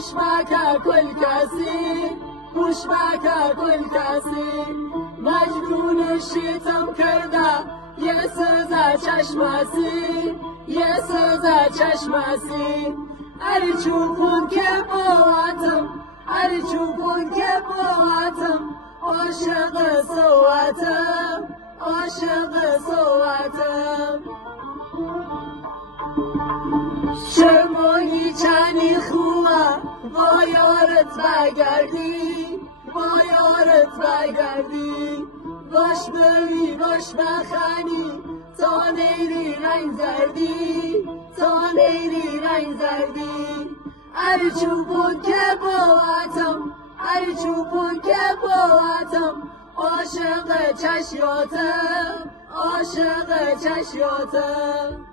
گوش مکن کل کسی، گوش مکن کل کسی. مجنون شیطم کرده یه سوزه چشمسی، یه سوزه چشمسی. هر چوبون که بواتم، هر چوبون که بواتم، عاشق صوتم، عاشق صوتم. شمایی چنی خوبه با یارت بگردی، با یارت بگردی. باش ببی باش بخنی تا نیری رنگ زردی، تا نیری رنگ زردی. هر چوبون که بواتم، هر چوبون که بواتم، عاشق چشیاتم، عاشق چشیاتم.